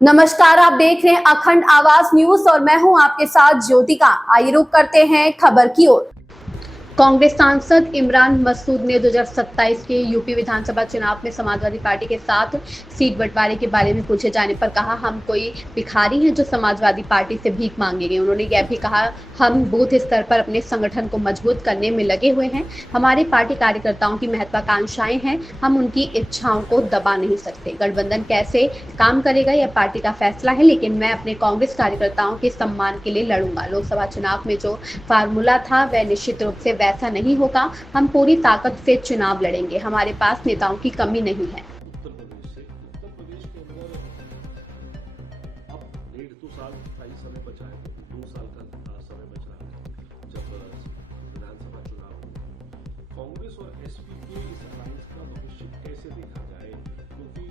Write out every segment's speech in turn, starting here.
नमस्कार, आप देख रहे हैं अखंड आवाज न्यूज और मैं हूं आपके साथ ज्योतिका। आइए रुक करते हैं खबर की ओर। कांग्रेस सांसद इमरान मसूद ने 2027 के यूपी विधानसभा चुनाव में समाजवादी पार्टी के साथ सीट बंटवारे के बारे में पूछे जाने पर कहा, हम कोई भिखारी हैं जो समाजवादी पार्टी से भीख मांगेंगे। उन्होंने यह भी कहा, हम बूथ स्तर पर अपने संगठन को मजबूत करने में लगे हुए हैं। हमारी पार्टी कार्यकर्ताओं की महत्वाकांक्षाएं हैं, हम उनकी इच्छाओं को दबा नहीं सकते। गठबंधन कैसे काम करेगा यह पार्टी का फैसला है, लेकिन मैं अपने कांग्रेस कार्यकर्ताओं के सम्मान के लिए लड़ूंगा। लोकसभा चुनाव में जो फार्मूला था वह निश्चित रूप से ऐसा नहीं होगा। हम पूरी ताकत से चुनाव लड़ेंगे। हमारे पास नेताओं की कमी नहीं है। उत्तर प्रदेश के अंदर अब 1.5-2 साल का ही समय बचा है, 2 साल का समय बच रहा है जब विधानसभा चुनाव हो। कांग्रेस और एसपी के इस अलायंस का भविष्य कैसे देखा जाए, क्योंकि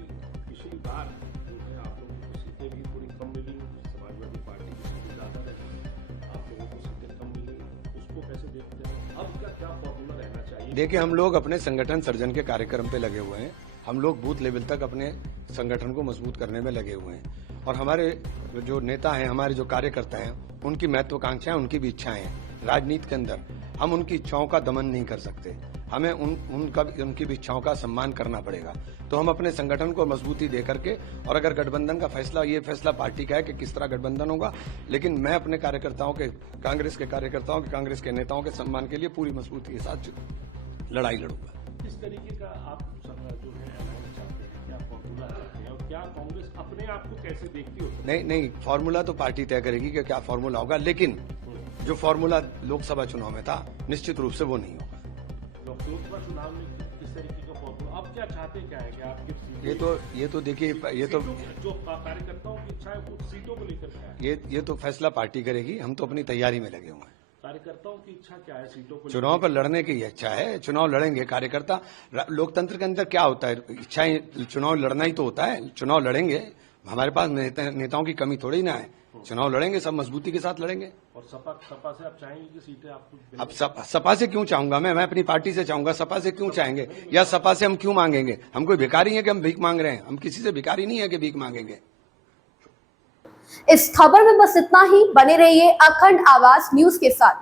पिछली बार जो है आप लोगों को सीटें भी थोड़ी कम मिली, समाजवादी पार्टी की सीटें ज्यादा रही, आप लोगों को सीटें कम मिली, उसको कैसे देखते हैं? अब का क्या फॉर्मूला रहना चाहिए? देखिए, हम लोग अपने संगठन सर्जन के कार्यक्रम पे लगे हुए हैं। हम लोग बूथ लेवल तक अपने संगठन को मजबूत करने में लगे हुए हैं और हमारे जो नेता हैं, हमारे जो कार्यकर्ता हैं, उनकी महत्वाकांक्षाएं, उनकी भी इच्छाएं हैं। राजनीति के अंदर हम उनकी इच्छाओं का दमन नहीं कर सकते। हमें उनकी भी इच्छाओं का सम्मान करना पड़ेगा। तो हम अपने संगठन को मजबूती दे करके, और अगर गठबंधन का फैसला, ये फैसला पार्टी का है कि किस तरह गठबंधन होगा, लेकिन मैं अपने कार्यकर्ताओं के, कांग्रेस के नेताओं के सम्मान के लिए पूरी मजबूती के साथ लड़ाई लड़ूंगा। किस तरीके का आप जो है अलायंस चाहते हैं, क्या फॉर्मूला चाहते हैं, और क्या कांग्रेस अपने आप को कैसे देखती हो? नहीं, फॉर्मूला तो पार्टी तय करेगी कि क्या फॉर्मूला होगा, लेकिन जो फॉर्मूला लोकसभा चुनाव में था, निश्चित रूप से वो नहीं होगा। लोकसभा चुनाव में किस तरीके का फॉर्मूला आप क्या चाहते, क्या है कि आपकी ये तो देखिए, ये तो जो कार्यकर्ताओं की इच्छा है वो सीटों को लेकर क्या है? ये तो फैसला पार्टी करेगी। हम तो अपनी तैयारी में लगे हुए हैं। कार्यकर्ताओं की इच्छा क्या है? सीटों को चुनाव पर लड़ने की इच्छा है, चुनाव लड़ेंगे कार्यकर्ता। लोकतंत्र के अंदर क्या होता है, इच्छाएं, चुनाव लड़ना ही तो होता है। चुनाव लड़ेंगे, हमारे पास नेताओं की कमी थोड़ी ना है। चुनाव लड़ेंगे, सब मजबूती के साथ लड़ेंगे। और सपा से आप चाहेंगे कि सीटें आपको? अब सपा से क्यों चाहूंगा मैं अपनी पार्टी से चाहूंगा। सपा से क्यों चाहेंगे, या सपा से हम क्यों मांगेंगे? हम कोई भिखारी हैं कि हम भीख मांग रहे हैं? हम किसी से भिखारी नहीं है कि भीख मांगेंगे। इस खबर में बस इतना ही। बने रहिए अखंड आवाज न्यूज के साथ।